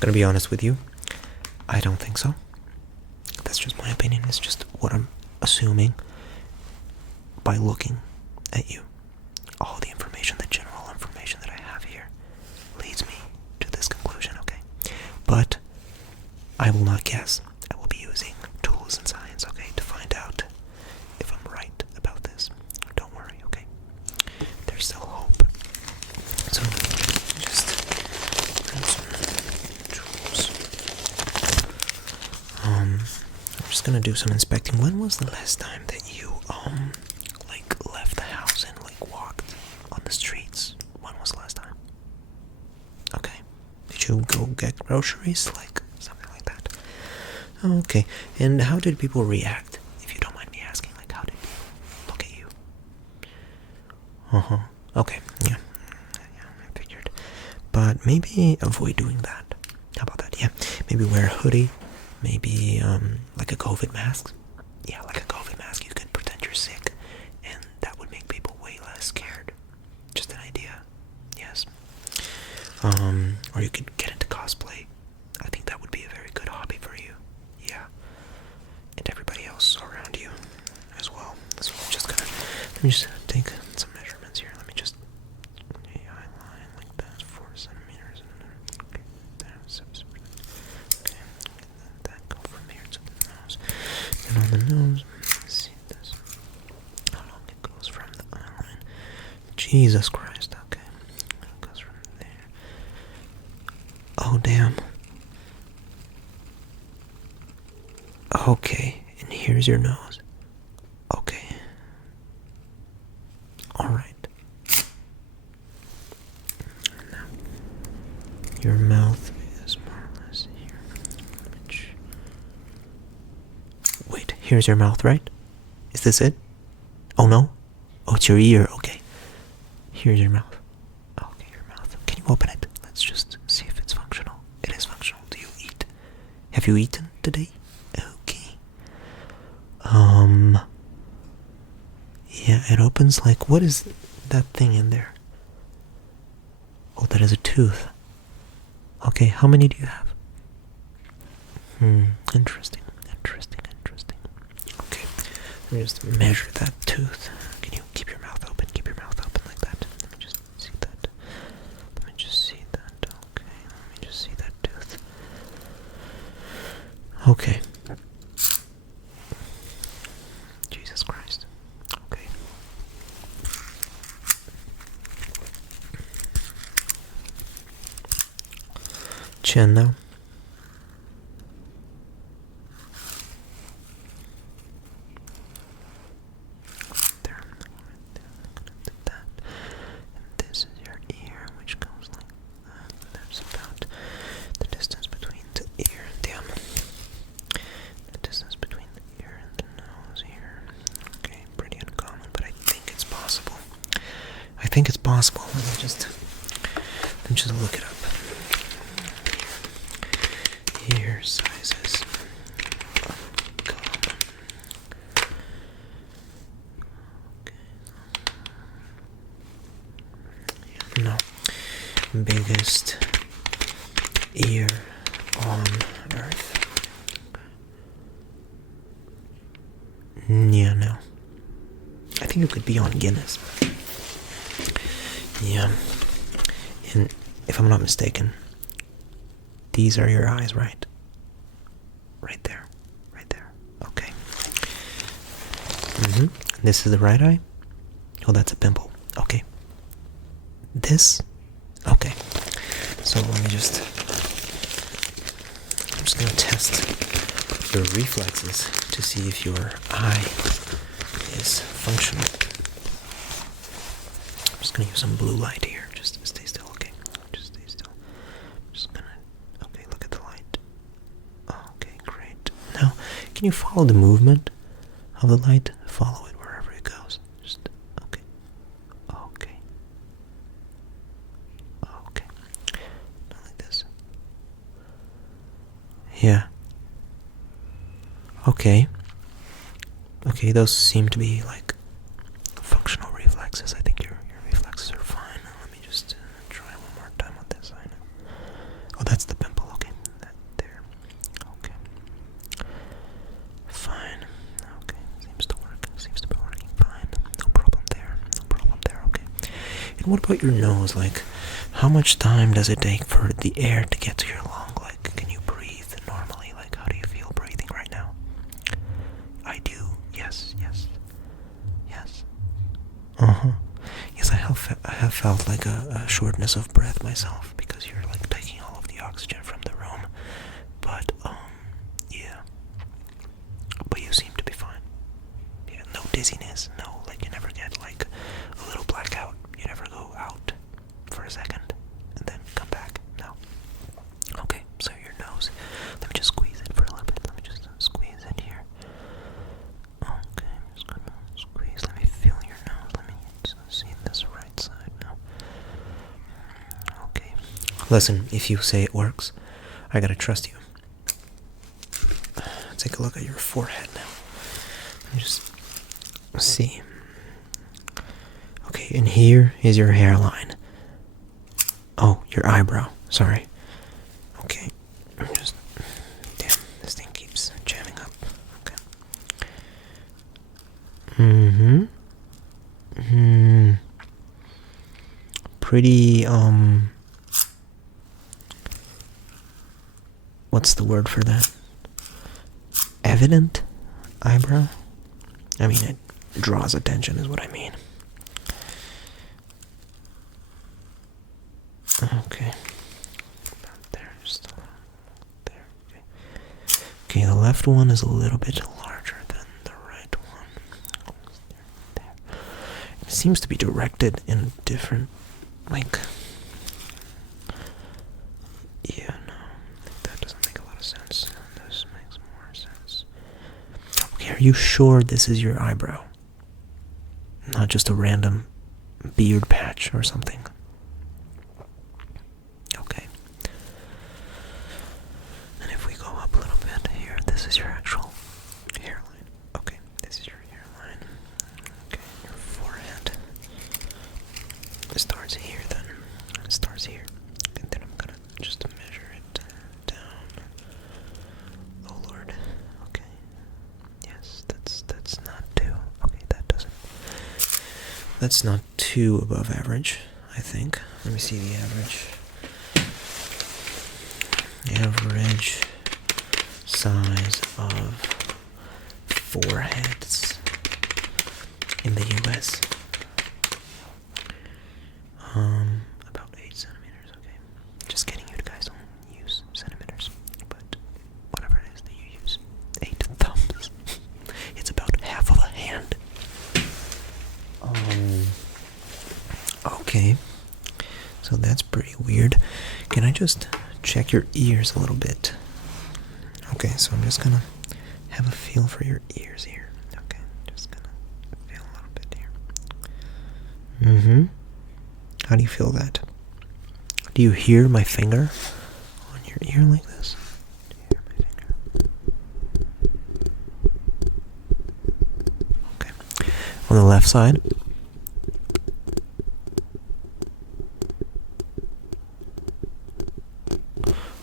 gonna be honest with you. I don't think so. That's just my opinion. It's just what I'm assuming by looking at you. All the information, the general information that I have here, leads me to this conclusion, okay? But I will not guess. I will be using tools and science, okay, to find out if I'm right about this. Don't worry, okay? There's still hope. So, just grab some tools. I'm just gonna do some inspecting. When was the last time that you, like, left the house and, like, walked on the streets? When was the last time? Okay. Did you go get groceries? Like, something like that? Okay. And how did people react? If you don't mind me asking, like, how did people look at you? Okay. Yeah, I figured. But maybe avoid doing that. How about that? Yeah. Maybe wear a hoodie. Maybe, like a COVID mask. Yeah, like a COVID mask. You can pretend you're sick, and that would make people way less scared. Just an idea. Yes. Or you could get into cosplay. I think that would be a very good hobby for you. Yeah. And everybody else around you as well. So I'm just gonna, let me just take some measurements here. Let me just, eye line like that, 4 centimeters. Okay, that's, okay. That go from here to the nose. And on the nose, let's see this. How long it goes from the eye line. Jesus Christ, okay. It goes from there. Oh, damn. Okay, and here's your nose. Okay. Alright. Now, your mouth is more or less here. Wait, here's your mouth, right? Is this it? Oh no? Oh, it's your ear, okay. Here's your mouth. Okay, your mouth. Can you open it? Let's just see if it's functional. It is functional. Do you eat? Have you eaten today? Okay. Yeah, it opens like, what is that thing in there? Oh, that is a tooth. Okay, how many do you have? Interesting. Okay, let me just measure that tooth. Can you keep your mouth open? Keep your mouth open like that. Let me just see that. Okay, let me just see that tooth. Okay. Jesus Christ. Okay. Chin now. There. That. And this is your ear, which goes like that. That's about the distance between the ear and damn. The distance between the ear and the nose here. Okay, pretty uncommon, but I think it's possible. Let me just look it up. Ear sizes. Uncommon. Okay. No. Biggest ear on Earth. Yeah, no. I think it could be on Guinness. Yeah. And if I'm not mistaken, these are your eyes, right? Right there. Okay. This is the right eye? Oh, that's a pimple. Okay. This? Okay. So let me just... I'm just gonna test your reflexes to see if your eye is functional. I'm just gonna use some blue light here. Just stay still, okay? Just stay still. I'm just gonna... Okay, look at the light. Okay, great. Now, can you follow the movement of the light? Follow it wherever it goes. Just... Okay. Okay. Okay. Not like this. Yeah. Okay. Okay, those seem to be like functional reflexes. I think your reflexes are fine. Let me just try one more time on this side. Oh, that's the pimple. Okay. what about your nose? Like, how much time does it take for the air to get to your lung? Like, can you breathe normally? Like, how do you feel breathing right now? I do. Yes, yes, yes. Yes, I have felt like a shortness of breath myself because you're like taking all of the oxygen from the room. But yeah. But you seem to be fine. Yeah, no dizziness, no, like you never get like a little blackout. You never go out for a second and then come back. No. Okay, so your nose. Let me just squeeze it for a little bit. Let me just squeeze it here. Okay, I'm just gonna squeeze. Let me feel your nose. Let me see this right side now. Okay. Listen, if you say it works, I gotta trust you. Take a look at your forehead now. Let me just see. Okay, and here is your hairline. Oh, your eyebrow. Sorry. Okay. I'm just... Damn, this thing keeps jamming up. Okay. Pretty, what's the word for that? Evident eyebrow? I mean, it draws attention is what I mean. Okay. About there, just a little there. Okay. Okay, the left one is a little bit larger than the right one. There. It seems to be directed in a different, like... Yeah, no. That doesn't make a lot of sense. This makes more sense. Okay, are you sure this is your eyebrow? Not just a random beard patch or something. Okay. And if we go up a little bit here, this is your actual hairline. Okay, this is your hairline. Okay, your forehead. It starts here then. It starts here. And then I'm gonna just measure it down. Oh Lord. Okay. Yes, that's not too. Okay, that's not too above average, I think. Let me see the average. Average size of foreheads in the US. About 8 centimeters, okay. Just kidding, you guys don't use centimeters, but whatever it is that you use. 8 thumbs. It's about half of a hand. Okay. So that's pretty weird. Can I just check your ears a little bit? Okay, so I'm just gonna have a feel for your ears here. Okay, just gonna feel a little bit here. How do you feel that? Do you hear my finger on your ear like this? Do you hear my finger? Okay. On the left side.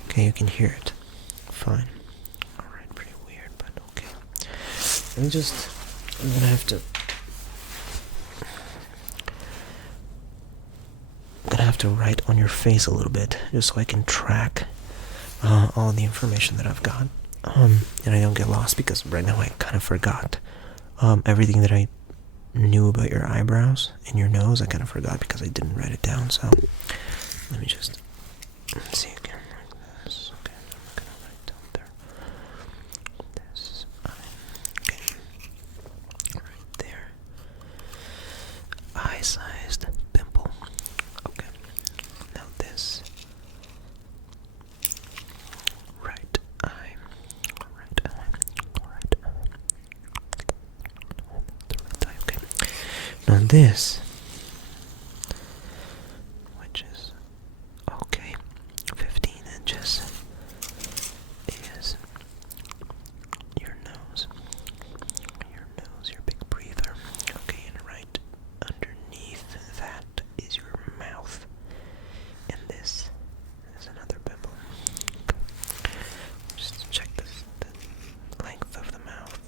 Okay, you can hear it. Fine. Alright, pretty weird, but okay. I'm gonna have to write on your face a little bit, just so I can track all the information that I've got. And I don't get lost, because right now I kind of forgot everything that I knew about your eyebrows and your nose. I kind of forgot because I didn't write it down, so let me just see again. Okay, I'm gonna write down there. This, okay, right there. Eye-sized pimple. Okay, now this. Right eye. Right eye. Right eye. The right eye. Okay. Now this. Which is okay. 15 inches is your nose. Your nose, your big breather. Okay, and right underneath that is your mouth. And this is another pimple. Okay. Just check this, the length of the mouth.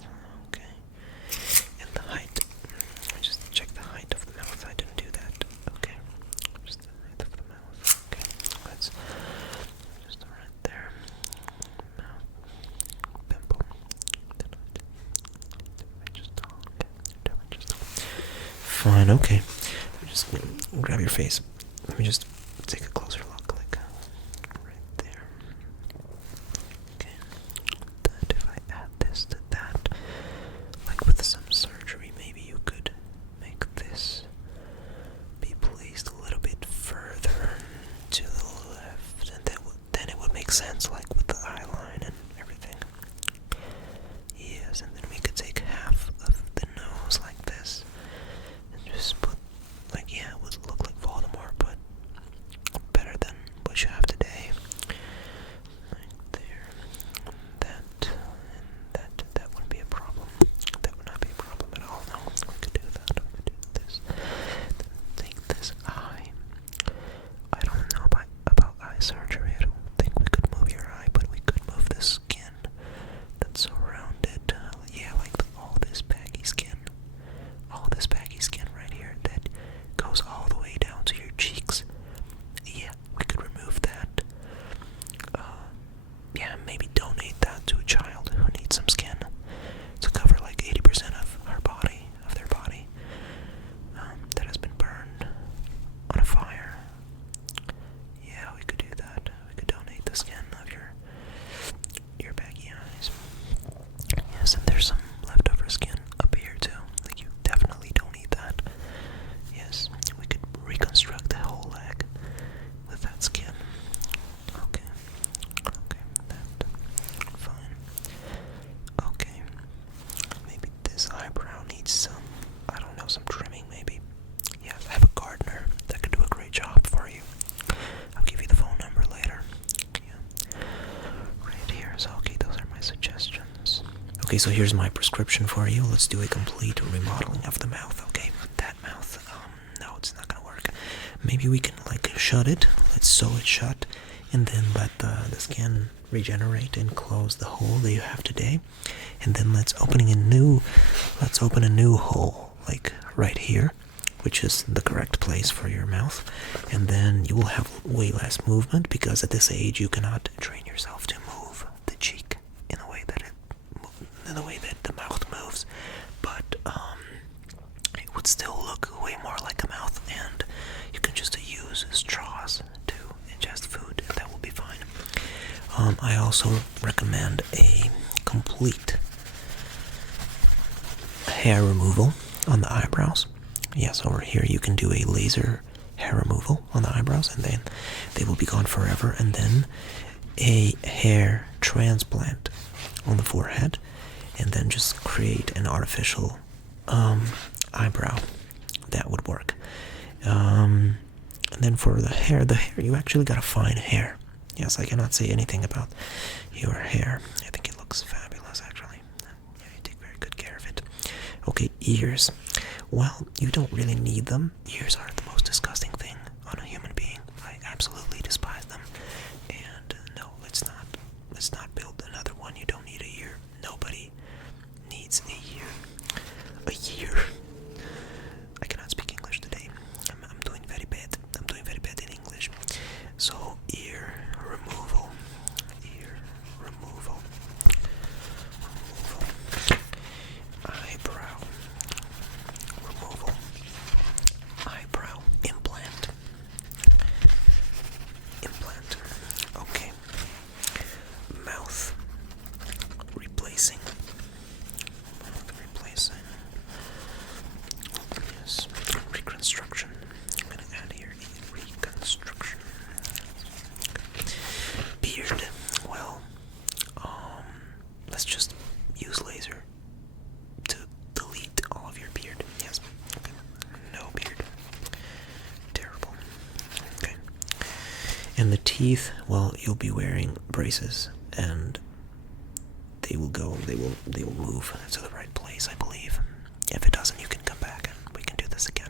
Okay. And the height. Just check the height of the mouth. I didn't do that. Okay. fine. Okay. Just grab your face. Let me just take a closer look. Like right there. Okay. That if I add this to that, like with some surgery, maybe you could make this be placed a little bit further to the left, and then it would make sense, like with the eye line and everything. Yes, and then we could take half of the nose like this, and just put, like, yeah, it would look like Voldemort, but better than what you have today. Like there, that wouldn't be a problem. That would not be a problem at all. No, we could do that. We could do this. Then take this eye. I don't know about eye surgery. I don't think we could move your eye, but we could move the skin that's around it. Yeah, like all this baggy skin. All this baggy skin right here that goes all the way down to your cheeks. Yeah, we could remove that. Yeah, maybe donate that to a child who needs some skin to cover like 80% of their body, that has been burned on a fire. Yeah, we could do that. We could donate the skin of your baggy eyes. Yes, and there's some leftover skin up here too. Like, you definitely don't need that. Yes, we could reconstruct the whole leg with that skin. Okay, that, fine. Okay, maybe this eyebrow needs some, I don't know, some trimming maybe. Yes, I have a gardener that could do a great job for you. I'll give you the phone number later. Yeah, right here. So, okay, those are my suggestions. Okay, so here's my prescription for you. Let's do a complete remodeling of the mouth, okay? That mouth, no, it's not gonna work. Maybe we can, like, shut it. Let's sew it shut, and then let the skin regenerate and close the hole that you have today. And then let's open a new hole, like right here, which is the correct place for your mouth. And then you will have way less movement, because at this age you cannot train yourself to move the cheek in the way that the mouth moves. But it would still look way more like a mouth, and you can just use straws to ingest food, and that will be fine. I also recommend a complete hair removal on the eyebrows. Yes, over here you can do a laser hair removal on the eyebrows, and then they will be gone forever. And then a hair transplant on the forehead, and then just create an artificial eyebrow. That would work. And then for the hair, you actually got a fine hair. Yes, I cannot say anything about your hair. I think it looks fabulous, actually. Yeah, you take very good care of it. Okay, ears. Well, you don't really need them. Ears are the most disgusting thing on a human being. I absolutely despise them. And no, let's not build another one. You don't need a ear. Nobody needs a ear. A year. I cannot speak English today. I'm doing very bad. I'm doing very bad in English. So, ear removal. Ear removal. Eyebrow removal. Eyebrow implant. Okay. Mouth replacing. Yes. Reconstruction. I'm gonna add here reconstruction. Beard. Well, let's just use laser to delete all of your beard. Yes. Okay. No beard. Terrible. Okay. And the teeth, well, you'll be wearing braces, and they will move to the right place, I believe. If it doesn't, you can come back and we can do this again.